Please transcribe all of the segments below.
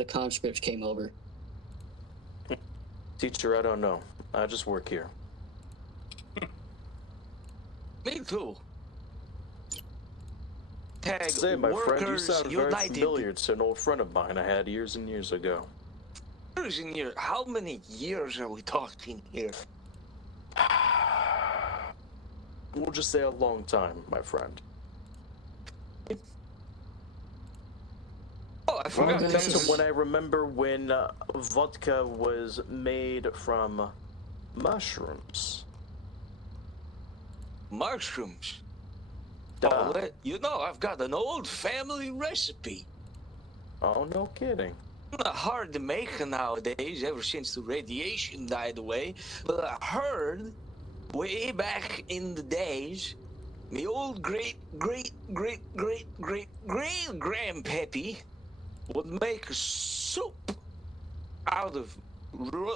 the conscripts came over? Teacher, I don't know. I just work here. Me too. Tag Say, my friend, you sound very United. familiar. It's an old friend of mine I had years and years ago. Years and years. How many years are we talking here? We'll just say a long time, my friend. Oh, I forgot. Okay. Back to when I remember when vodka was made from mushrooms. Mushrooms. Duh. Oh, you know, I've got an old family recipe. Oh, no kidding. Not hard to make nowadays, ever since the radiation died away. But I heard way back in the days, my old great-great-great-great-great-grandpappy would make a soup out of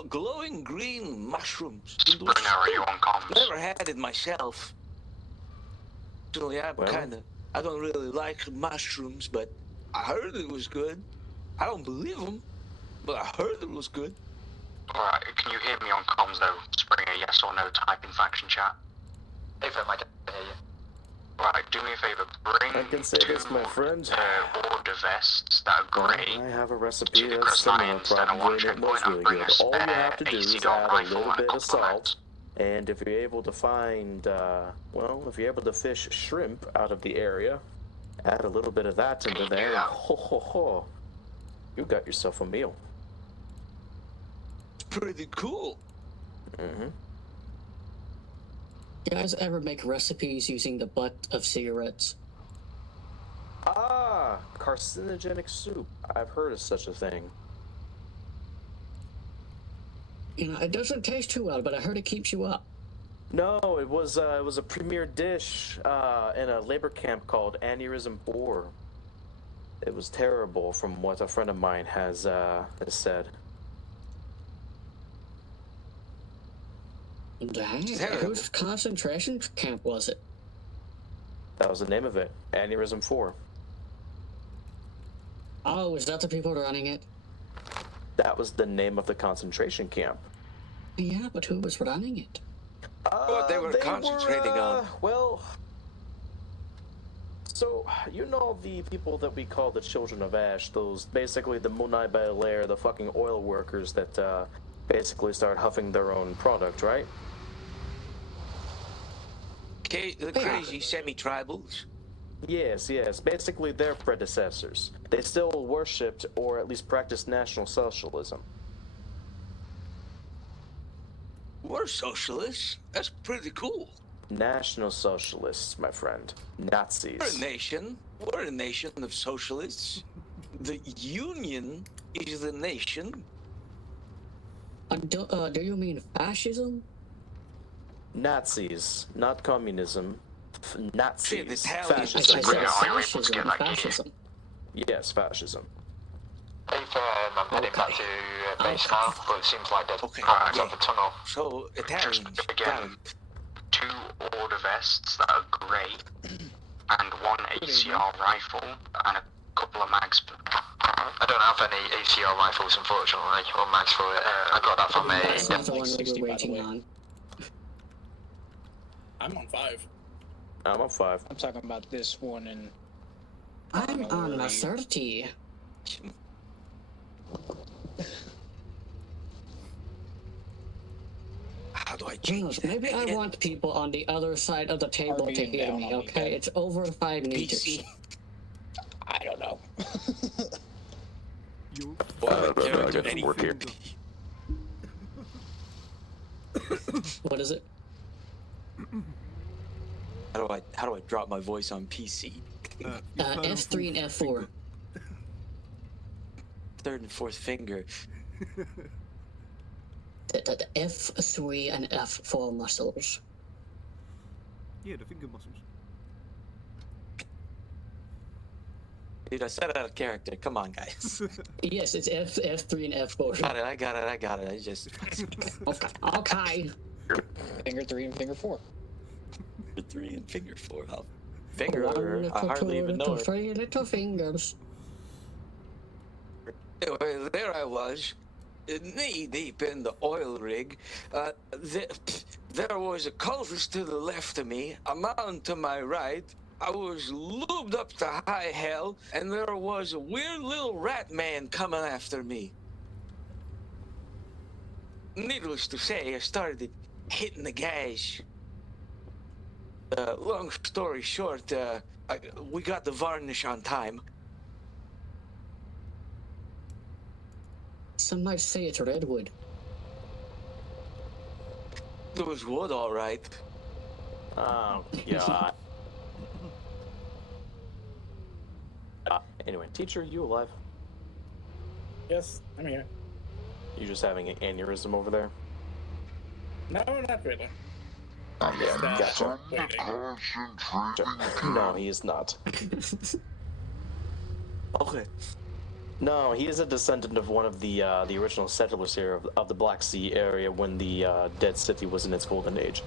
glowing green mushrooms. Spring, are you on comms? Never had it myself. Actually, I don't really like mushrooms, but I heard it was good. I don't believe them, but I heard it was good. Alright, can you hear me on comms though? Spring a yes or no type in faction chat. If I can hear you. Right, do me a favor, bring I can say this, my friend. order vests that are grey. I have a To recipe the that's similar, Lions, then I probably, want and to it checkpoint was and really bring good. a All you have to do AC is dog add a rifle little and a bit of couple of salt, and if you're able to find, if you're able to fish shrimp out of the area, add a little bit of that into there, and ho ho ho, you got yourself a meal. Pretty cool. Mm-hmm. You guys ever make recipes using the butt of cigarettes? Ah, carcinogenic soup. I've heard of such a thing. You know, it doesn't taste too well, but I heard it keeps you up. No, it was a premier dish in a labor camp called Aneurysm 4. It was terrible, from what a friend of mine has said. Dang, Terrible. whose concentration camp was it? That was the name of it, Aneurysm 4. Oh, is that the people running it? That was the name of the concentration camp. Yeah, but who was running it? What they were concentrating on. Well, so, you know the people that we call the Children of Ash, those, basically the Moonai Belair, the fucking oil workers that, basically start huffing their own product, right? The crazy semi-tribals. Yes, basically their predecessors. They still worshipped, or at least practiced National Socialism. We're socialists. That's pretty cool. National Socialists, my friend. Nazis. We're a nation of socialists. The Union is the nation. Do you mean fascism? Nazis, not communism. Nazis. Shit, Italians. I Fascism. said Bring it on, we'll fascism, get that gear. fascism. Yes, fascism. I'm heading back to base now, but it seems like they're Okay, up the tunnel. So, Italians. Just again, 2 order vests that are grey, and 1 ACR rifle, and a couple of mags. I don't have any ACR rifles, unfortunately, or mags for it. I got that from That's not the like one we 60, were by the waiting way. on. I'm on 5. I'm on 5. I'm talking about this one and I'm on a 30. How do I change that? Maybe I want people on the other side of the table RB to and hear down me, on me, okay? Ben. It's over 5 meters. PC. I don't know. I got some work here. What is it? How do I drop my voice on PC? F3 and F4. Third and fourth finger. The F3 and F4 muscles. Yeah, the finger muscles. Dude, I said out of character. Come on, guys. Yes, it's F3 and F4. I got it. I just Okay. Finger 3 and finger 4. 3 and finger 4. Huh? Finger. One I little, hardly two even know little, her. 3 little fingers. Anyway, there I was, knee deep in the oil rig. There was a culvert to the left of me, a mountain to my right. I was lubed up to high hell, and there was a weird little rat man coming after me. Needless to say, I started hitting the gas. Long story short, we got the varnish on time. Some might say it's redwood. There was wood, all right. Oh, God. Anyway, teacher, you alive? Yes, I'm here. You just having an aneurysm over there? No, not really. Yeah, gotcha. Waiting. No, he is not. Okay. No, he is a descendant of one of the original settlers here of the Black Sea area when the Dead City was in its golden age.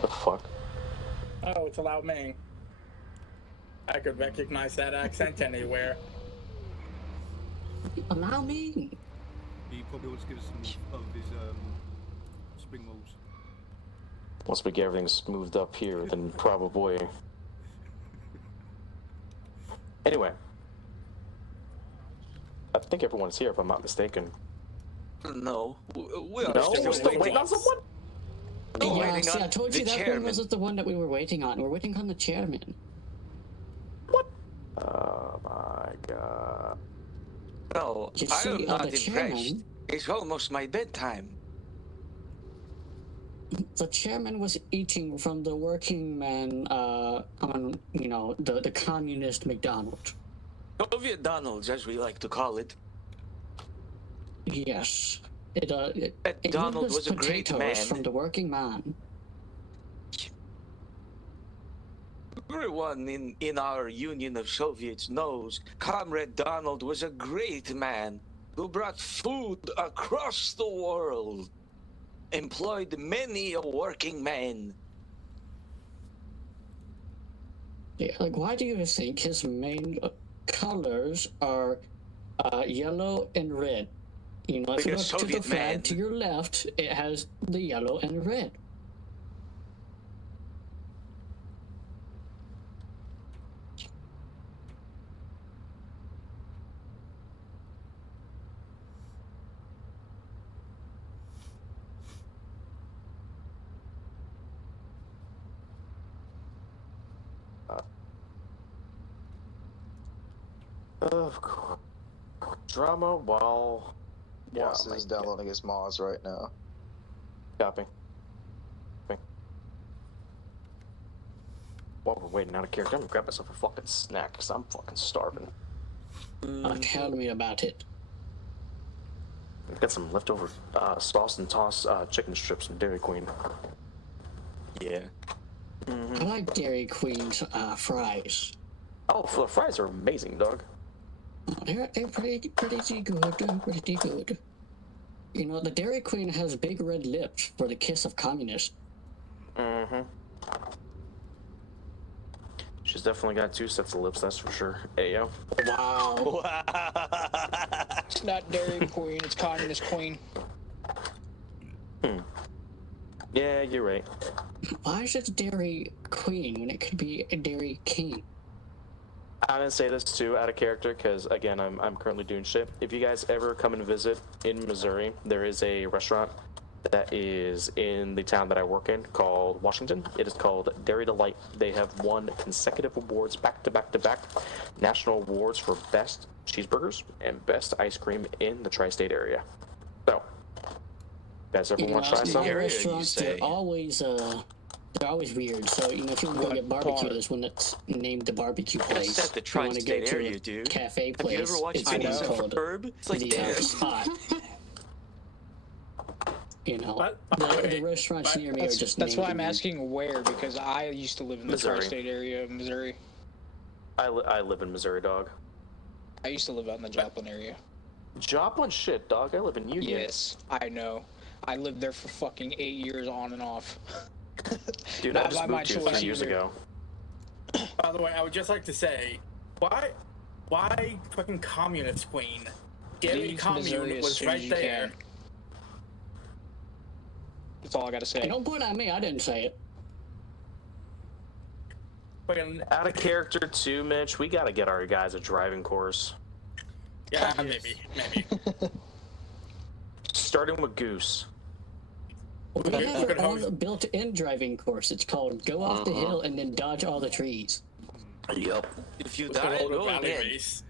The fuck? Oh, it's a Lao Ming. I could recognize that accent anywhere. Allow me. He probably wants to give us some of his spring rolls. Once we get everything smoothed up here, then probably. Anyway. I think everyone's here, if I'm not mistaken. No, we are No? still We're still waiting. waiting on someone? We're Yeah, waiting see, on I told you the that one chairman. wasn't the one that we were waiting on. We're waiting on the chairman. Oh my god. No, You I see, am not the impressed. chairman- It's almost my bedtime. The chairman was eating from the working man, the communist McDonald's. Soviet Donald's, as we like to call it. Yes. It Donald yields was a great potatoes man. from the working man. Everyone in our Union of Soviets knows Comrade Donald was a great man who brought food across the world, employed many a working man. Yeah, like, why do you think his main colors are yellow and red? You know, if you look Because to the Soviet flag man. to your left, it has the yellow and red. Of course. Drama while. Moss is downloading his mods right now. Copy. While we're waiting out of character, I'm gonna grab myself a fucking snack because I'm fucking starving. Tell me about it. I've got some leftover sauce and toss chicken strips from Dairy Queen. Yeah. I like Dairy Queen's fries. Oh, the fries are amazing, dog. Oh, they're pretty good. Pretty good. You know, the Dairy Queen has big red lips for the kiss of communists. Mm-hmm. She's definitely got two sets of lips, that's for sure. Ayo. Wow. It's not Dairy Queen, it's Communist Queen. Yeah, you're right. Why is it Dairy Queen when it could be a Dairy King? I'm gonna say this too out of character because again I'm currently doing shit. If you guys ever come and visit in Missouri, there is a restaurant that is in the town that I work in called Washington. It is called Dairy Delight. They have won consecutive awards back to back to back, national awards for best cheeseburgers and best ice cream in the tri-state area. So, you guys ever You know, want to try the some? area, you restaurants, say? they're always weird. So, you know, if you want to go What get barbecue, part? there's one that's named the barbecue place. That's at the If you wanna tri-state go to area, a dude. cafe Have you place, ever watched it's Phineas and called Ferb? It's like the this. spot. You know, What? the restaurants near me are just That's why named I'm asking where, because I used to live in the Missouri. tri-state area of Missouri. I live in Missouri, dog. I used to live out in the Joplin area. Joplin shit, dog. I live in Union. Yes, I know. I lived there for fucking 8 years on and off. Dude, I Not just by my moved here choice 3 years either. ago. By the way, I would just like to say, why fucking communist queen? Gary Leave Missouri Commune as was soon as right you there. can. That's all I gotta say. Hey, don't point at me. I didn't say it. Fucking, Out of character too, Mitch. We gotta get our guys a driving course. yeah, maybe. Starting with Goose. We Okay, have okay, our own built-in driving course. It's called Go Off the Hill and then Dodge All the Trees. Yep. If you We could die, hold a go valley again. race.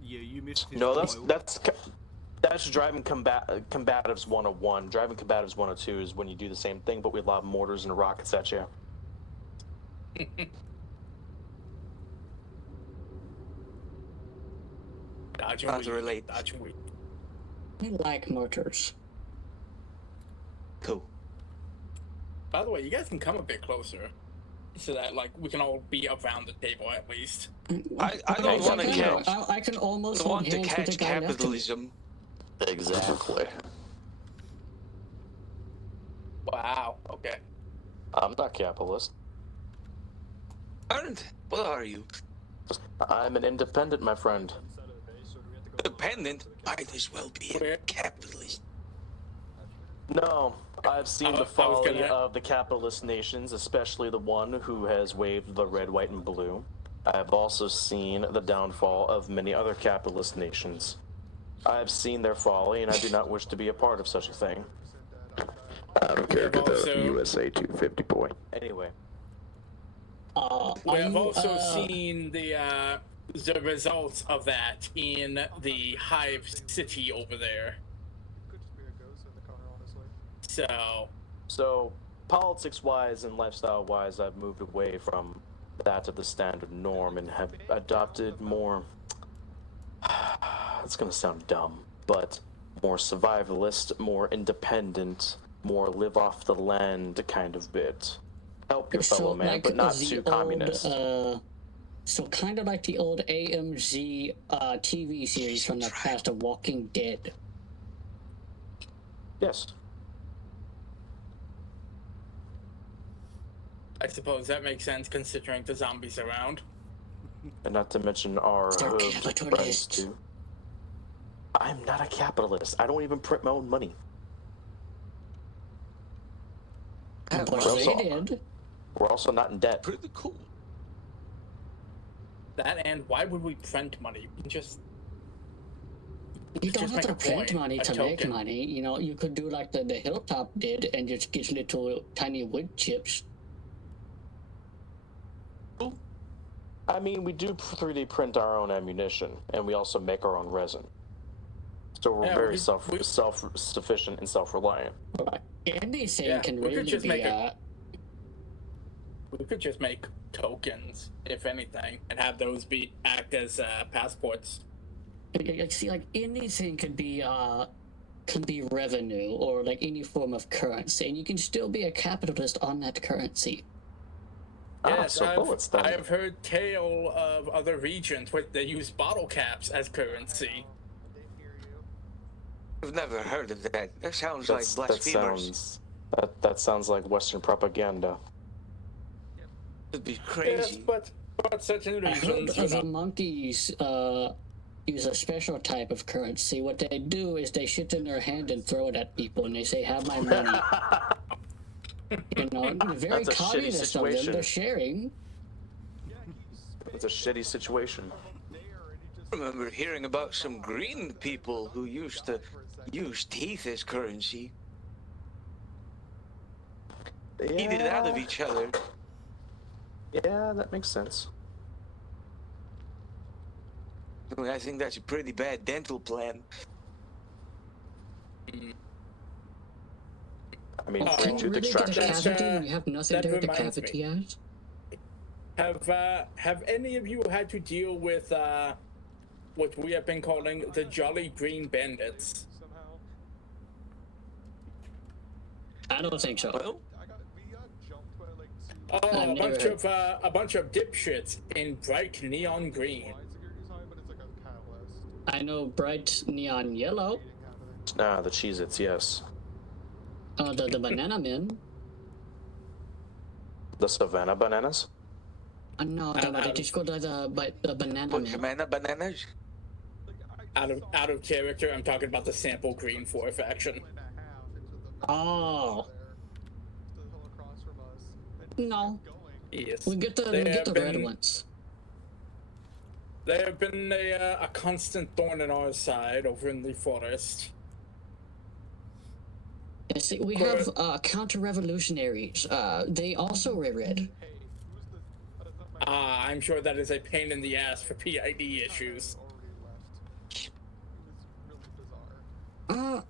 Yeah, you missed his No, oil. that's driving combatives 101. Driving combatives 102 is when you do the same thing, but we lob mortars and rockets at you. Dodge Not and to weed. relate. Dodge and weed. I like motors. Cool. By the way, you guys can come a bit closer, so that like we can all be around the table at least. I don't want to Okay. catch. I can almost I hold want to hands with the catch guy next to me. capitalism. Exactly. Wow. Okay. I'm not capitalist. Aren't? What are you? I'm an independent, my friend. Dependent? Might as well be a Where- capitalist. No, I've seen I the was folly gonna- of the capitalist nations, especially the one who has waved the red, white, and blue. I have also seen the downfall of many other capitalist nations. I have seen their folly, and I do not wish to be a part of such a thing. Out of character, though, also- USA 250 boy. Anyway, We have I'm, also seen the results of that in the Hive City over there. so politics-wise and lifestyle-wise, I've moved away from that of the standard norm and have adopted more. It's gonna sound dumb, but more survivalist, more independent, more live off the land kind of bit. Help your fellow man, like but not the too old, communist. So kind of like the old AMZ TV series from the past of Walking Dead. Yes. I suppose that makes sense considering the zombies around. And not to mention our They're hood friends capitalists. too. I'm not a capitalist. I don't even print my own money. But We're they also, did. we're also not in debt. Pretty cool. That and why would we print money? We can just You don't just have to make a print coin, money a to make token. money. You know, you could do like the Hilltop did and just get little tiny wood chips. I mean, we do 3D print our own ammunition, and we also make our own resin. So we're Yeah, very we- self-sufficient and self-reliant. Right. Anything Yeah, can we could really just be make we could just make tokens, if anything, and have those act as passports. see, like anything could be revenue or like any form of currency, and you can still be a capitalist on that currency. Yes, so bullets then. I have heard tale of other regions where they use bottle caps as currency. I've never heard of that. That sounds That's- like blasphemous. that sounds like Western propaganda. It'd be Yes, crazy. but certain I heard regions, you the know, monkeys use a special type of currency. What they do is they shit in their hand and throw it at people, and they say, "Have my money." You know, very That's a shitty communist of them. situation. They're sharing. It's a shitty situation. I remember hearing about some green people who used to use teeth as currency. Eat it out of each other. Yeah, that makes sense. I mean, I think that's a pretty bad dental plan. I mean, Oh, free Can you tooth really get a extraction. cavity when you have nothing that there to reminds me. cavity as? have any of you had to deal with what we have been calling the Jolly Green Bandits? I don't think so. Well, I've never heard. A bunch of dipshits in bright neon green. I know bright neon yellow. Ah, the Cheez-Its, yes. The banana men. The Savannah bananas? No, the disco, the banana men. Bananas? Out of character, I'm talking about the sample green 4 faction. Oh. No, Yes. we get the red ones. They have been a constant thorn in our side over in the forest. Yeah, see, we have counter-revolutionaries. They also wear red. I'm sure that is a pain in the ass for PID issues.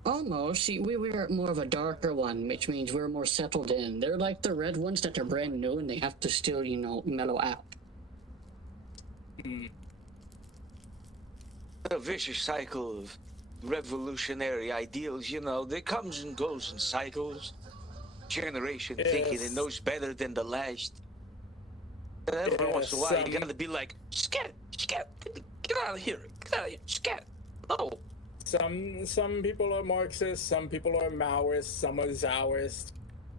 Almost. See, we wear more of a darker one, which means we're more settled in. They're like the red ones that are brand new and they have to still, mellow out. A vicious cycle of revolutionary ideals, that comes and goes in cycles. Generation thinking it knows better than the last. And every once in a while, you gotta be like, scat, get out of here, scat. No. Some people are Marxist, some people are Maoist, some are Zhaoist,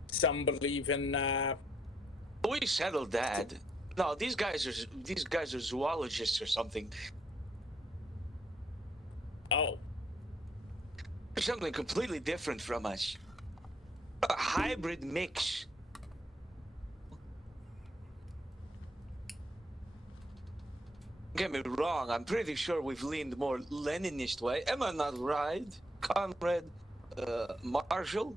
some believe in. We settled that. No, these guys are zoologists or something. Oh. They're something completely different from us. A hybrid mix. Don't get me wrong, I'm pretty sure we've leaned more Leninist way. Am I not right, Comrade Marshall?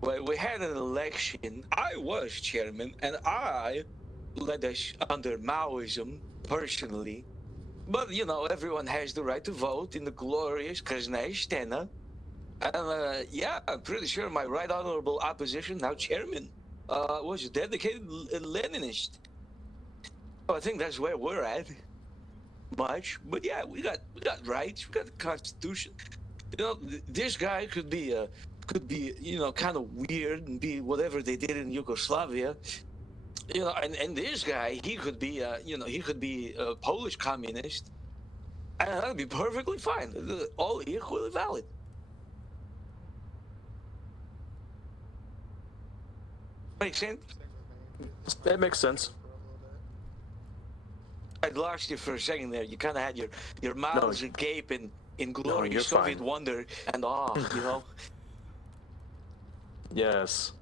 Well, we had an election. I was chairman, and I led us under Maoism, personally. But, everyone has the right to vote in the glorious Krasnaya Stena. And, yeah, I'm pretty sure my right honorable opposition, now chairman, was a dedicated Leninist. I think that's where we're at. Much, but yeah, we got rights. We got the Constitution. This guy could be kind of weird and be whatever they did in Yugoslavia. And this guy, he could be a Polish communist, and that'd be perfectly fine. All equally valid. Make sense? It makes sense. I'd lost you for a second there. You kind of had your mouths agape in glorious Soviet wonder and awe, Yes.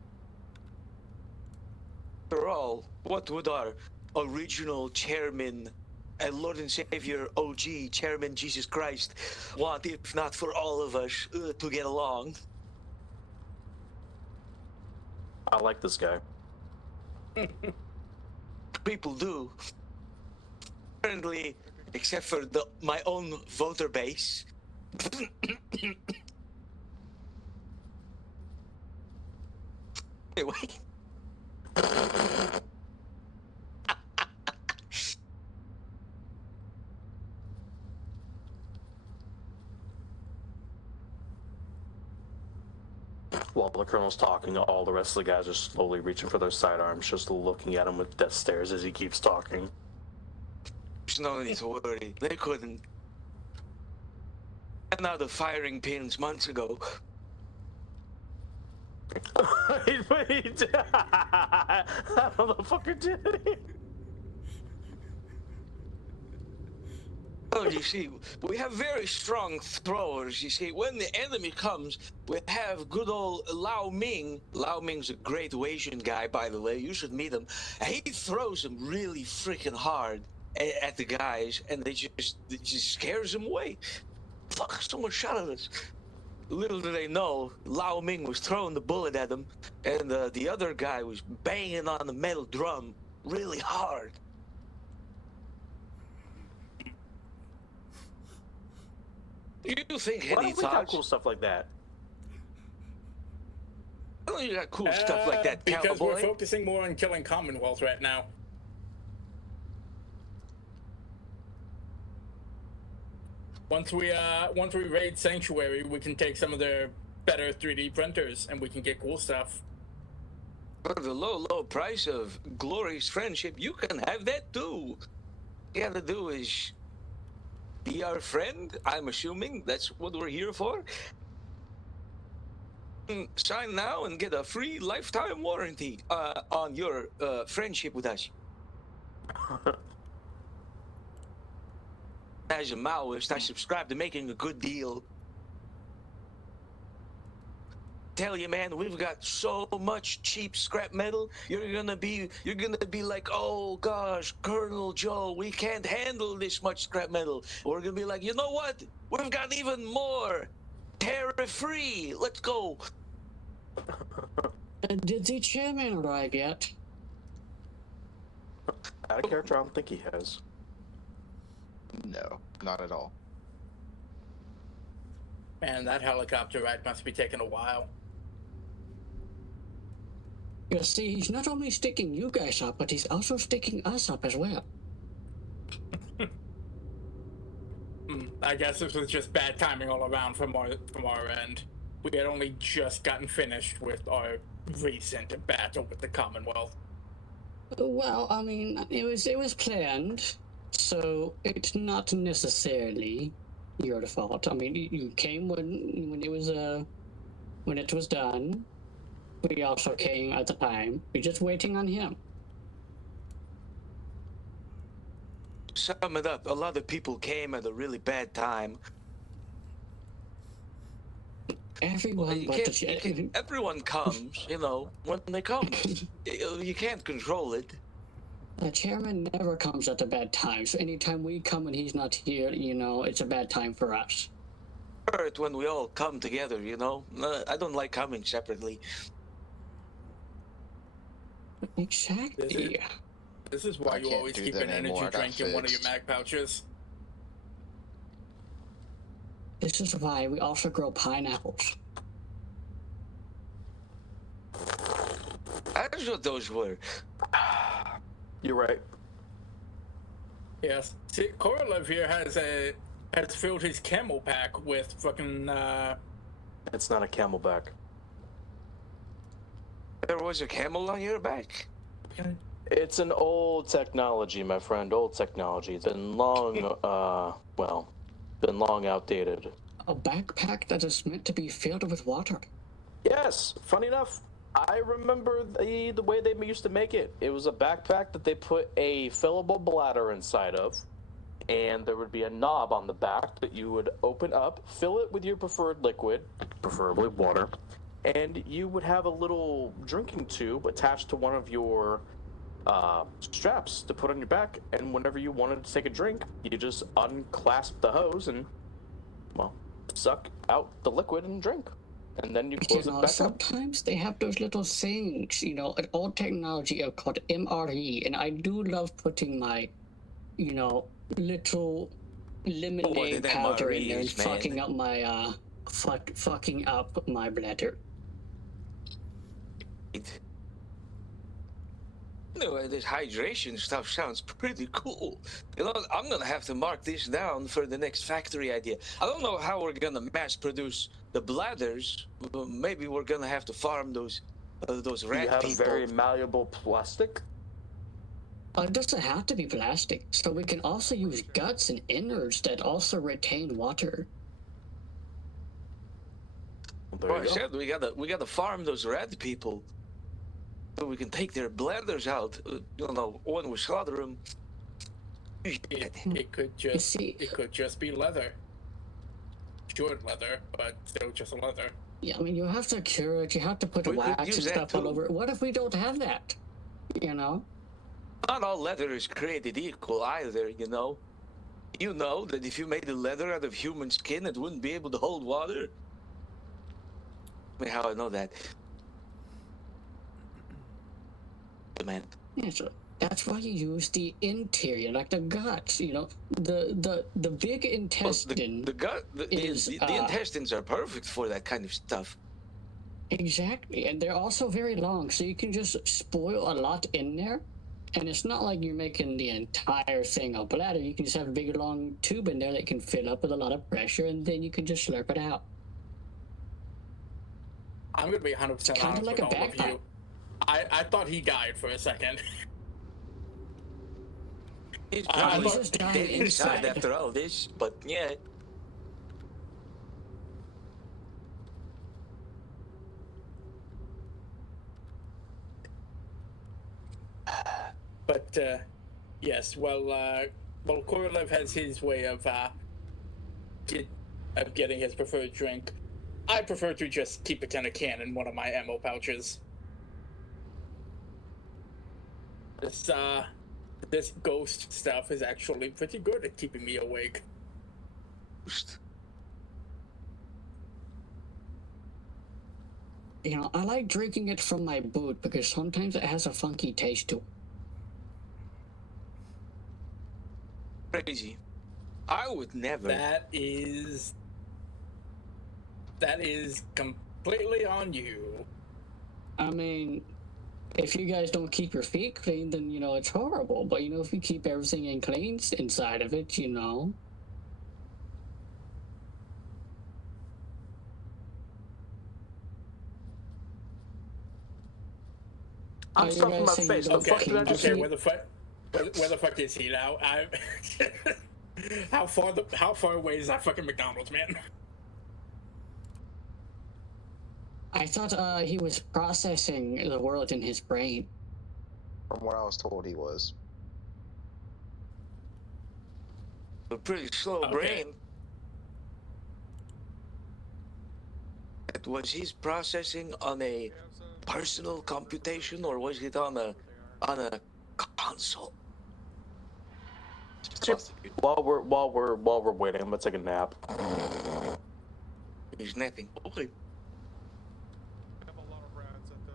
After all, what would our original chairman and Lord and Savior OG, Chairman Jesus Christ, want if not for all of us to get along? I like this guy. People do. Apparently, except for my own voter base. Anyway. While the colonel's talking, all the rest of the guys are slowly reaching for their sidearms, just looking at him with death stares as he keeps talking. There's no need to worry. They couldn't. And now the firing pins months ago. Wait. That motherfucker did it. Oh, you see, we have very strong throwers. You see, when the enemy comes, we have good old Lao Ming. Lao Ming's a great Asian guy, by the way. You should meet him. He throws them really freaking hard at the guys, and it just scares them away. Fuck, someone shot at us. Little do they know, Lao Ming was throwing the bullet at them, and the other guy was banging on the metal drum really hard. You think Why any don't we got thoughts? cool stuff like that? Why don't you got cool stuff like that, because cowboy? we're focusing more on killing Commonwealth right now. Once we raid Sanctuary, we can take some of their better 3D printers and we can get cool stuff. For the low price of glorious friendship, you can have that too. All you gotta do is be our friend. I'm assuming that's what we're here for. Sign now and get a free lifetime warranty on your friendship with us. As a Maoist, I subscribe to making a good deal. Tell you, man, we've got so much cheap scrap metal. You're gonna be like, oh gosh, Colonel Joe, we can't handle this much scrap metal. We're gonna be like, you know what? We've got even more. Tariff-free. Let's go. Did the chairman arrive yet? Out of character, I don't think he has. No, not at all. Man, that helicopter ride must be taking a while. You see, he's not only sticking you guys up, but he's also sticking us up as well. I guess this was just bad timing all around from our end. We had only just gotten finished with our recent battle with the Commonwealth. Well, I mean, it was planned, so it's not necessarily your fault. I mean, you came when it was done. We also came at the time. We're just waiting on him. Sum it up. A lot of people came at a really bad time. Everyone everyone comes, you know, when they come. You can't control it. The chairman never comes at a bad time, so anytime we come and he's not here, you know, it's a bad time for us. Hurt when we all come together, you know? I don't like coming separately. Exactly. This is why I you can't always do keep that an anymore. I energy got drink in one of your fixed. mag pouches. This is why we also grow pineapples. That's what those were. You're right. Yes. See, Korolev here has filled his camel pack with fucking It's not a camelback. There was a camel on your back? It's an old technology, my friend. Old technology. It's been long, been long outdated. A backpack that is meant to be filled with water. Yes. Funny enough, I remember the way they used to make it. It was a backpack that they put a fillable bladder inside of, and there would be a knob on the back that you would open up, fill it with your preferred liquid, preferably water, and you would have a little drinking tube attached to one of your straps to put on your back, and whenever you wanted to take a drink, you just unclasp the hose and, well, suck out the liquid and drink. And then you close it back up. Sometimes they have those little things, you know, an old technology called MRE, and I do love putting my, you know, little lemonade powder in there and fucking up my, fucking up my bladder. Anyway, this hydration stuff sounds pretty cool. You know, I'm gonna have to mark this down for the next factory idea. I don't know how we're gonna mass produce the bladders. Maybe we're gonna have to farm those rat You have people. very malleable plastic. It doesn't have to be plastic, so we can also use guts and innards that also retain water. There Well, I you go. said we gotta farm those rat people, so we can take their bladders out. You know, when we slaughter them. it could just be leather. Short leather, but still just leather. Yeah, I mean, you have to cure it, you have to put We could wax use and that stuff all too. over it. What if we don't have that? You know? Not all leather is created equal either, you know. You know that if you made the leather out of human skin, it wouldn't be able to hold water. I mean, how I know that? Man. Yeah, so that's why you use the interior, like the guts, you know? The big intestine. The gut, the intestines are perfect for that kind of stuff. Exactly, and they're also very long, so you can just spoil a lot in there. And it's not like you're making the entire thing a bladder. You can just have a big long tube in there that can fill up with a lot of pressure, and then you can just slurp it out. I'm gonna be 100% Kinda honest like with a all of backpack. you. I thought he died for a second. He's I probably thought- just dying dead inside inside. after all this, but yeah. But yes, well, Korolev has his way of getting his preferred drink. I prefer to just keep it in a can in one of my ammo pouches. This ghost stuff is actually pretty good at keeping me awake. You know, I like drinking it from my boot because sometimes it has a funky taste to it. Crazy. I would never. That is completely on you. I mean, if you guys don't keep your feet clean, then, you know, it's horrible. But, you know, if you keep everything in clean inside of it, you know. I'm you stuffing guys my saying face. you The don't fuck did I keep just Okay, say? where the fuck is he now? How far away is that fucking McDonald's, man? I thought he was processing the world in his brain. From what I was told, he was. A pretty slow Okay. brain. Was his processing on a personal computation or was it on a console? While we're waiting, I'm gonna take a nap. He's napping. Okay. have a lot of rats at the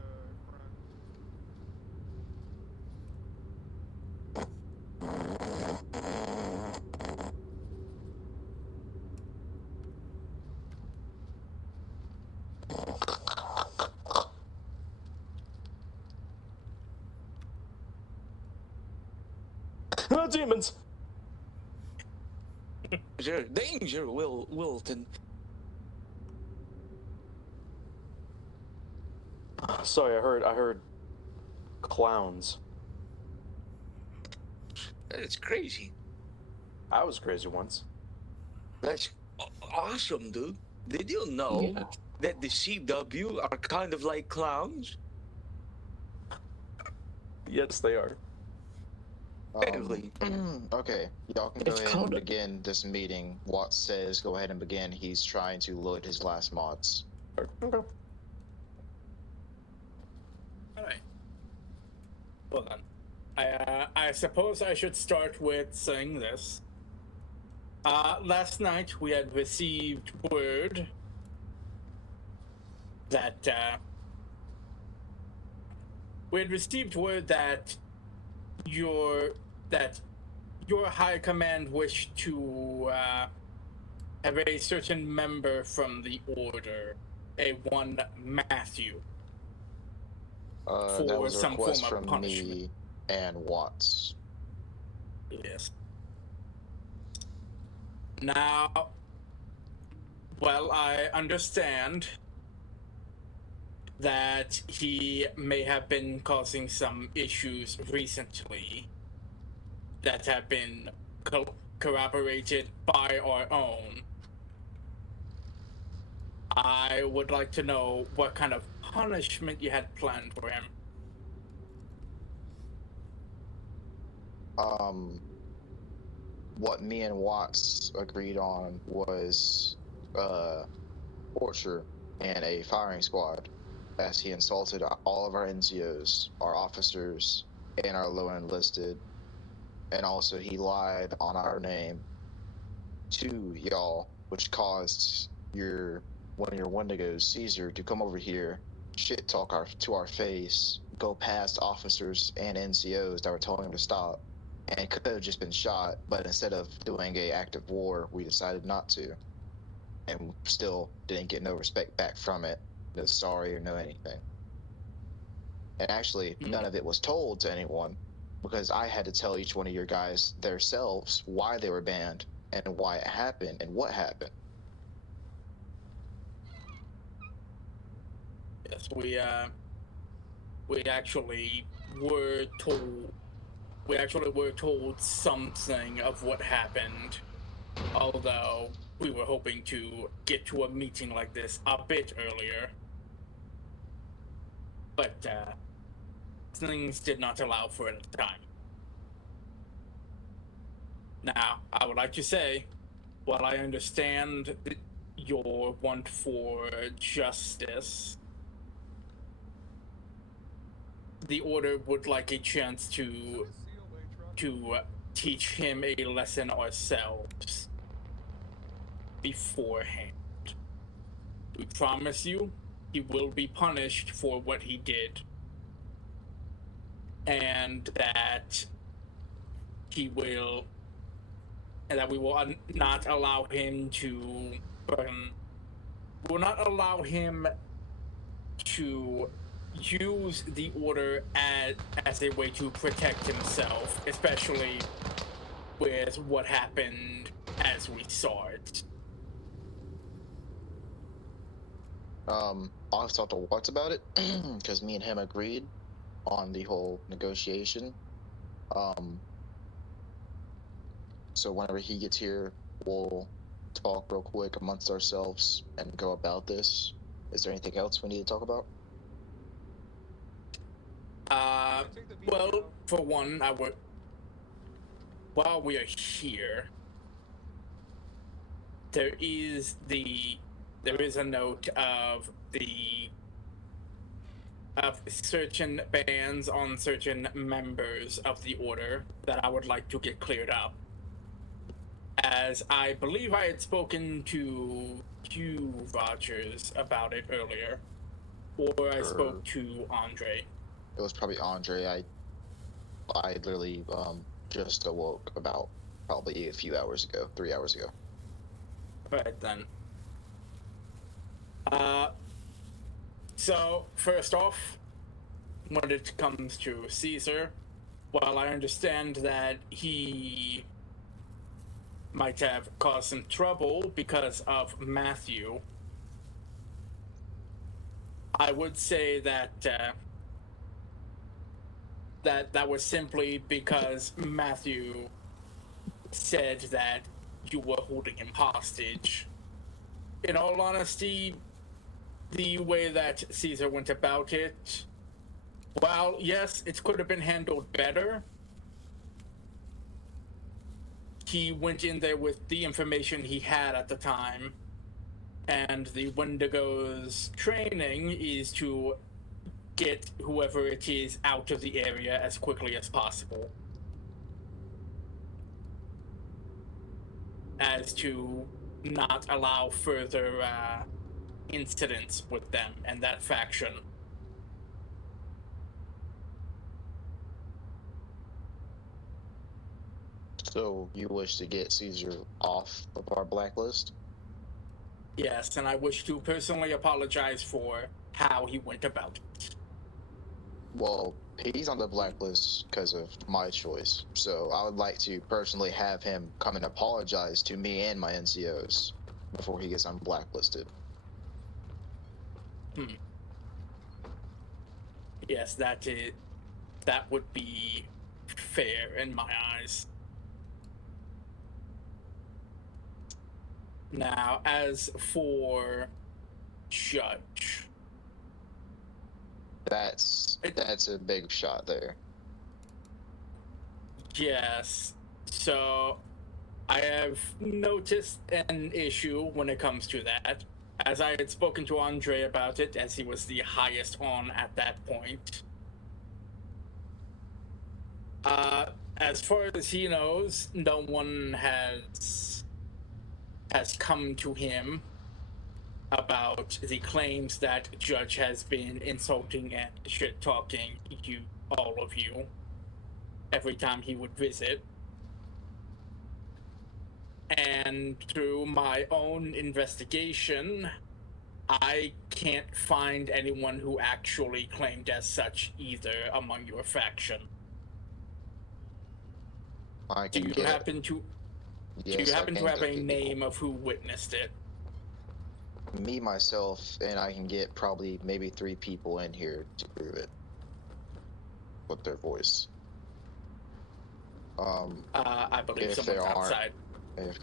front. Demons. Danger, Wilton. Sorry, I heard clowns. That's crazy. I was crazy once. That's awesome, dude. Did you know Yeah. that the CW are kind of like clowns? Yes, they are. Really? Okay, y'all can go It's ahead called- and begin this meeting. Watts says go ahead and begin. He's trying to load his last mods. Okay. Alright. Well then. I suppose I should start with saying this. Last night we had received word that your high command wished to have a certain member from the order, a one Matthew, That for was a some request form of from punishment. me and Watts. Yes. Now, well, I understand that he may have been causing some issues recently that have been corroborated by our own. I would like to know what kind of punishment you had planned for him. What me and Watts agreed on was torture and a firing squad, as he insulted all of our NCOs, our officers, and our low enlisted, and also he lied on our name to y'all, which caused one of your Wendigos, Caesar, to come over here, shit talk to our face, go past officers and NCOs that were telling him to stop, and could have just been shot, but instead of doing a active war, we decided not to, and still didn't get no respect back from it, no sorry or no anything. And actually, none of it was told to anyone, because I had to tell each one of your guys themselves why they were banned, and why it happened, and what happened. Yes, we actually were told We actually were told something of what happened, although we were hoping to get to a meeting like this a bit earlier. But things did not allow for it at the time. Now, I would like to say, while I understand your want for justice, the Order would like a chance to teach him a lesson ourselves beforehand. We promise you, he will be punished for what he did, and that we will not allow him to use the Order as a way to protect himself, especially with what happened as we saw it. I've talked to Watts about it, because me and him agreed on the whole negotiation. So whenever he gets here, we'll talk real quick amongst ourselves and go about this. Is there anything else we need to talk about? Well, for one, while we are here, there is a note of certain bans on certain members of the Order that I would like to get cleared up. As I believe I had spoken to you, Rogers, about it earlier, or I spoke to Andre. It was probably Andre. I literally just awoke about probably a few hours ago, 3 hours ago. Right then. So first off, when it comes to Caesar, while I understand that he might have caused some trouble because of Matthew, I would say that that was simply because Matthew said that you were holding him hostage. In all honesty, the way that Caesar went about it, while yes, it could have been handled better, he went in there with the information he had at the time, and the Wendigo's training is to get whoever it is out of the area as quickly as possible. As to not allow further incidents with them and that faction. So you wish to get Caesar off of our blacklist? Yes, and I wish to personally apologize for how he went about it. Well, he's on the blacklist because of my choice, so I would like to personally have him come and apologize to me and my NCOs before he gets unblacklisted. Yes, that would be fair in my eyes. Now, as for Judge, That's a big shot there. yes, so I have noticed an issue when it comes to that, as I had spoken to Andre about it, as he was the highest on at that point. As far as he knows, no one has come to him about the claims that Judge has been insulting and shit-talking you, all of you, every time he would visit. And through my own investigation, I can't find anyone who actually claimed as such either among your faction. Do you happen to have a name of who witnessed it? Me, myself, and I can get probably maybe 3 people in here to prove it with their voice. I believe If someone's there aren't- outside.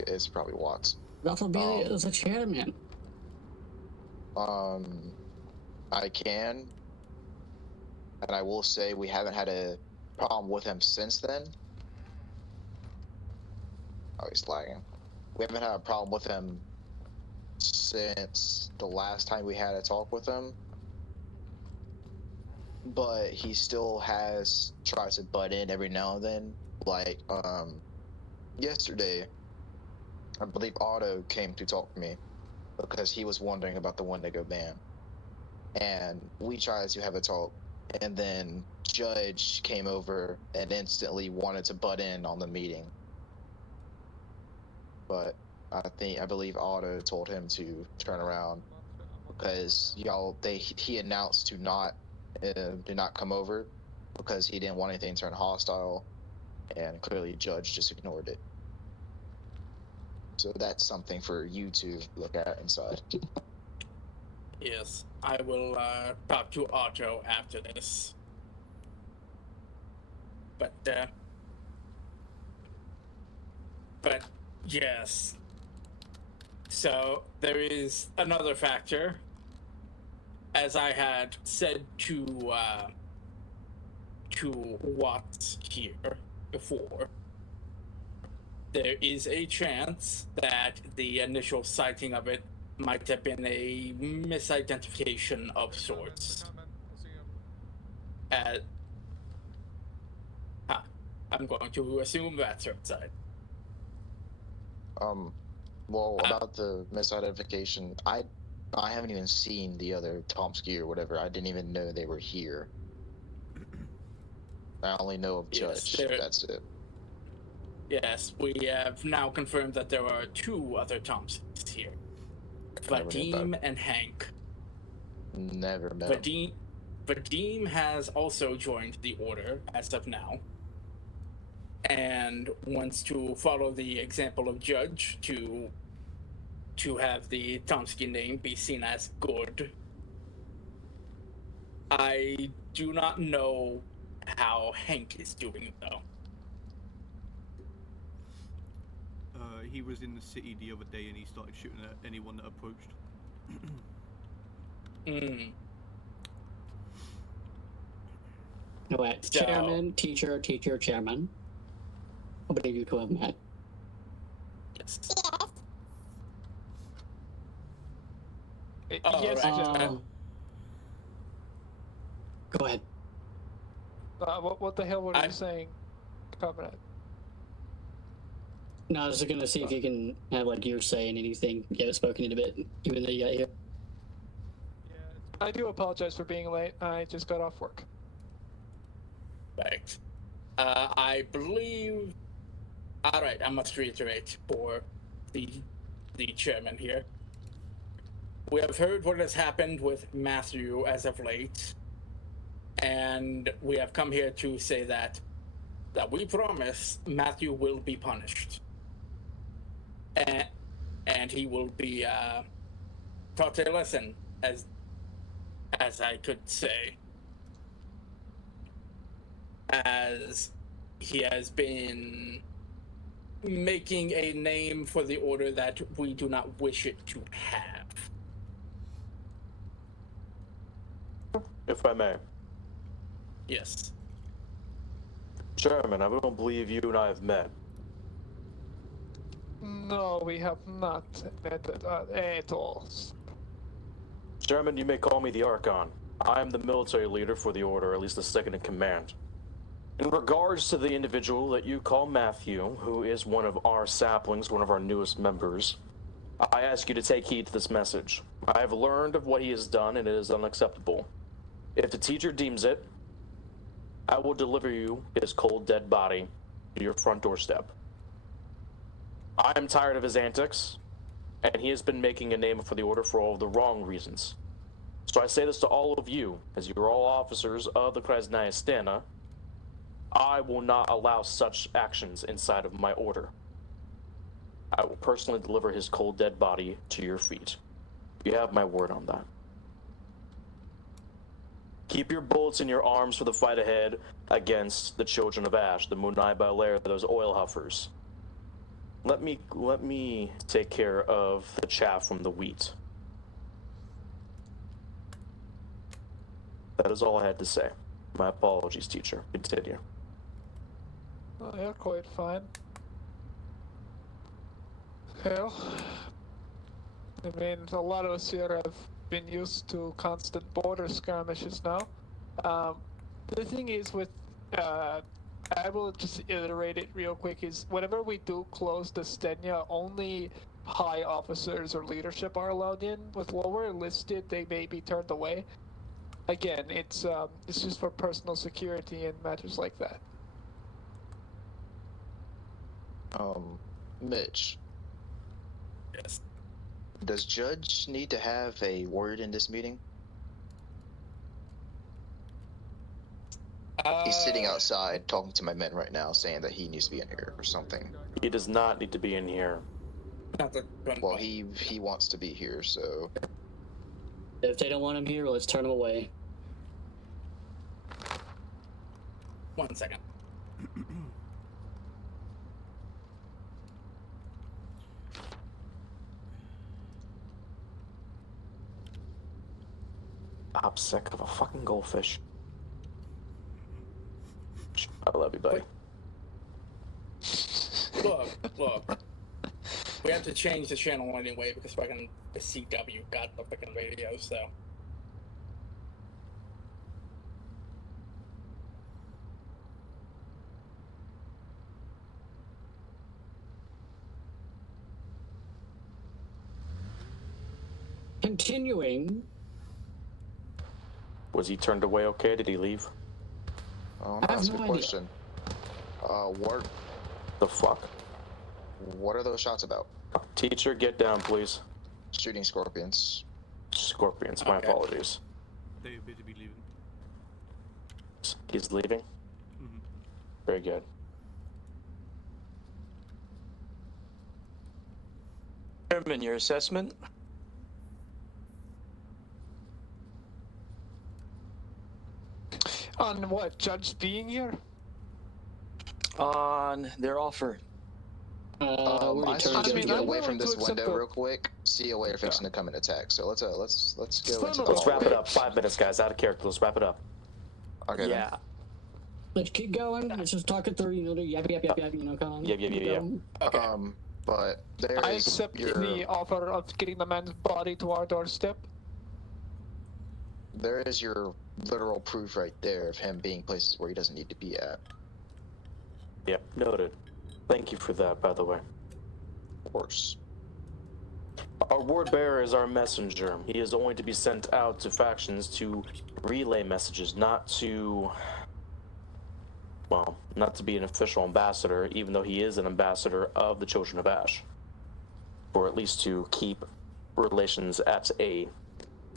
It's probably Watts. Ralphie is the chairman. I can, and I will say we haven't had a problem with him since then. Oh, he's lagging. We haven't had a problem with him since the last time we had a talk with him. But he still has tried to butt in every now and then. Like, yesterday, I believe Otto came to talk to me because he was wondering about the Wendigo ban. And we tried to have a talk, and then Judge came over and instantly wanted to butt in on the meeting. But I believe Otto told him to turn around because he announced to not do not come over because he didn't want anything to turn hostile, and clearly Judge just ignored it. So that's something for you to look at inside. Yes, I will talk to Otto after this. But yes. So there is another factor. As I had said to Watts here before, there is a chance that the initial sighting of it might have been a misidentification of sorts. I'm going to assume that's outside. Well, about the misidentification, I haven't even seen the other Tomsky or whatever. I didn't even know they were here. I only know of Judge. That's it. Yes, we have now confirmed that there are two other Tomskys here. Vadim and Hank. Never met him. Vadim has also joined the order as of now, and wants to follow the example of Judge to have the Tomsky name be seen as good. I do not know how Hank is doing, though. He was in the city the other day and he started shooting at anyone that approached. Wait, chairman, teacher, chairman. I believe you two have met. Yes. Yes. Right. Go ahead. What the hell were you saying, Covenant? No, I was just gonna see if you can have like your say in anything. You haven't spoken in a bit, even though you got here. I do apologize for being late. I just got off work. Right. I believe. All right. I must reiterate for the chairman here. We have heard what has happened with Matthew as of late, and we have come here to say that we promise Matthew will be punished, and he will be taught a lesson, as I could say, as he has been making a name for the order that we do not wish it to have. If I may. Yes. Chairman, I don't believe you and I have met. No, we have not met at all. Chairman, you may call me the Archon. I am the military leader for the Order, at least the second in command. In regards to the individual that you call Matthew, who is one of our saplings, one of our newest members, I ask you to take heed to this message. I have learned of what he has done, and it is unacceptable. If the teacher deems it, I will deliver you his cold, dead body to your front doorstep. I am tired of his antics, and he has been making a name for the Order for all of the wrong reasons. So I say this to all of you, as you are all officers of the Krasnaya Stana. I will not allow such actions inside of my Order. I will personally deliver his cold, dead body to your feet. You have my word on that. Keep your bullets in your arms for the fight ahead against the Children of Ash, the Munai Balair, those oil huffers. Let me take care of the chaff from the wheat. That is all I had to say. My apologies, teacher. Continue. Oh, you're quite fine. Well, I mean, a lot of us here have been used to constant border skirmishes now. The thing is with, I will just iterate it real quick, is whenever we do close the Stenya, only high officers or leadership are allowed in. With lower enlisted, they may be turned away. Again, it's just for personal security and matters like that. Mitch, Yes. does Judge need to have a word in this meeting? He's sitting outside talking to my men right now, saying that he needs to be in here or something. He does not need to be in here. Not the Well, he wants to be here, so If they don't want him here, let's turn him away. 1 second. I'm sick of a fucking goldfish. I love you, buddy. Look. We have to change the channel anyway because fucking the CW got the fucking radio, so. Continuing. Was he turned away okay? Did he leave? I have that's a no good idea. question. What The fuck? are those shots about? Teacher, get down, please. Shooting scorpions. Scorpions, my Okay. apologies. They appear to be leaving. He's leaving? Mhm. Very good. Chairman, your assessment? On what? Judge being here? On their offer. We're I suggest determined we mean, get I'm away willing from to this accept window the- real quick. See a way they're fixing to come and attack. So let's go No, into no, Let's wrap it up. wait. 5 minutes, guys. Out of character. Let's wrap it up. Okay. Yeah. Let's keep going. Let's just talk it through. You know, yap, come on. Yep. Keep going. Okay. But there's I accept the offer of getting the man's body to our doorstep. there is your literal proof right there of him being places where he doesn't need to be at. Yep, noted. Thank you for that, by the way. Of course. Our ward bearer is our messenger. He is only to be sent out to factions to relay messages, not to... Well, not to be an official ambassador, even though he is an ambassador of the Children of Ash. Or at least to keep relations at a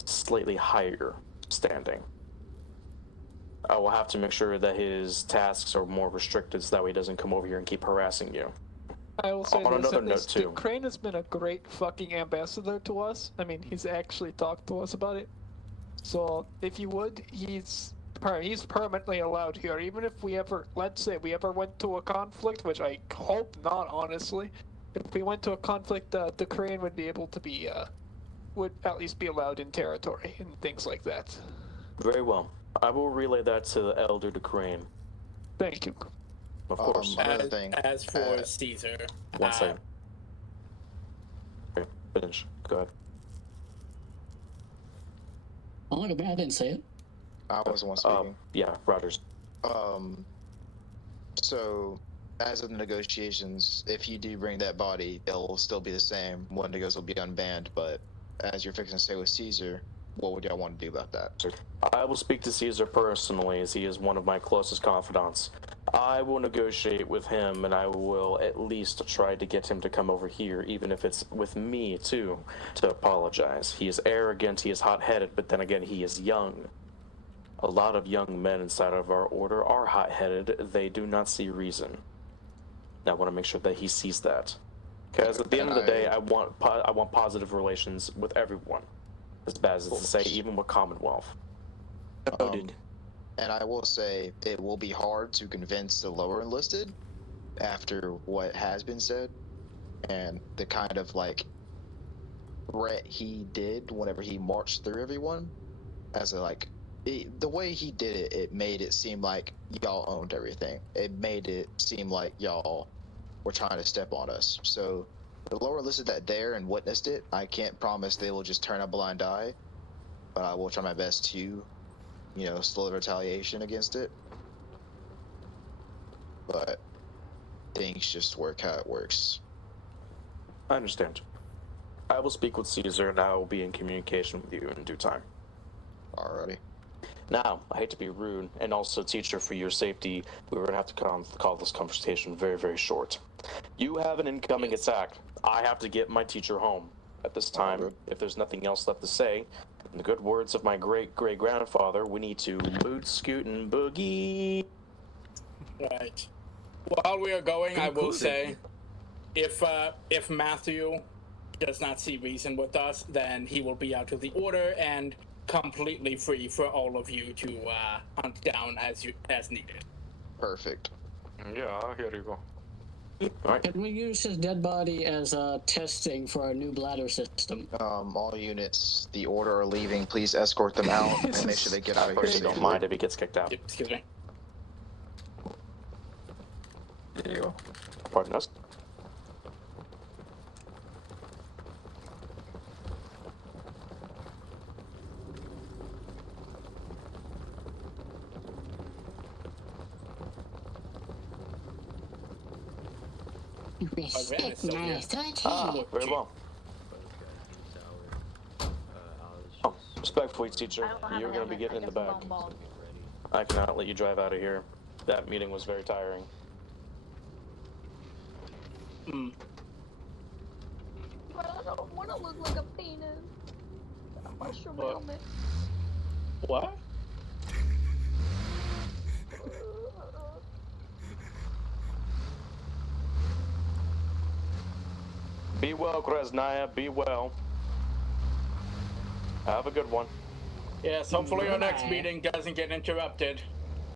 slightly higher standing. I will have to make sure that his tasks are more restricted so that way he doesn't come over here and keep harassing you. I will say On this, another at least note, too. Crane has been a great fucking ambassador to us. I mean, he's actually talked to us about it. So, if you would, he's permanently allowed here. Even if we ever, let's say, we ever went to a conflict, which I hope not, honestly. If we went to a conflict, the Crane would be able to be, would at least be allowed in territory and things like that. Very well. I will relay that to the Elder Decrane. Thank you. Of course. Another thing. As for Caesar, One second. Okay, finish. Go ahead. Oh, look at me. I didn't say it. I was the one speaking. Yeah, Rogers. So, as of the negotiations, if you do bring that body, it'll still be the same. Wendigos will be unbanned, but as you're fixing to stay with Caesar, what would y'all want to do about that? I will speak to Caesar personally, as he is one of my closest confidants. I will negotiate with him, and I will at least try to get him to come over here, even if it's with me, too, to apologize. He is arrogant, he is hot-headed, but then again, he is young. A lot of young men inside of our order are hot-headed. They do not see reason. I want to make sure that he sees that. Because at the end of the day, I want positive relations with everyone. As bad as it's to say, even with Commonwealth. Noted. And I will say it will be hard to convince the lower enlisted after what has been said and the kind of like threat he did whenever he marched through everyone. As a like, the way he did it, it made it seem like y'all owned everything. It made it seem like y'all were trying to step on us. So the lower enlisted that dare and witnessed it, I can't promise they will just turn a blind eye, but I will try my best to, slow the retaliation against it. But things just work how it works. I understand. I will speak with Caesar, and I will be in communication with you in due time. Alrighty. Now, I hate to be rude, and also, teacher, for your safety, we're going to have to call this conversation very, very short. You have an incoming attack. I have to get my teacher home. At this time, if there's nothing else left to say, in the good words of my great-great-grandfather, we need to boot, scoot, and boogie. Right. While we are going, I will say, if Matthew does not see reason with us, then he will be out of the order and completely free for all of you to hunt down as needed. Perfect. Yeah, here you go. All right. Can we use his dead body as testing for our new bladder system? All units, the order are leaving. Please escort them out and make sure they get out of here First, don't mind if he gets kicked out. Yep, excuse me. There you go. Pardon us. Respect my authority. Very well. Oh, respectfully, teacher, you're going to be getting in the back. I cannot let you drive out of here. That meeting was very tiring. But I don't want to look like a penis. A mushroom helmet. What? Be well, Krasnaya. Be well. Have a good one. Yes, hopefully our next meeting doesn't get interrupted.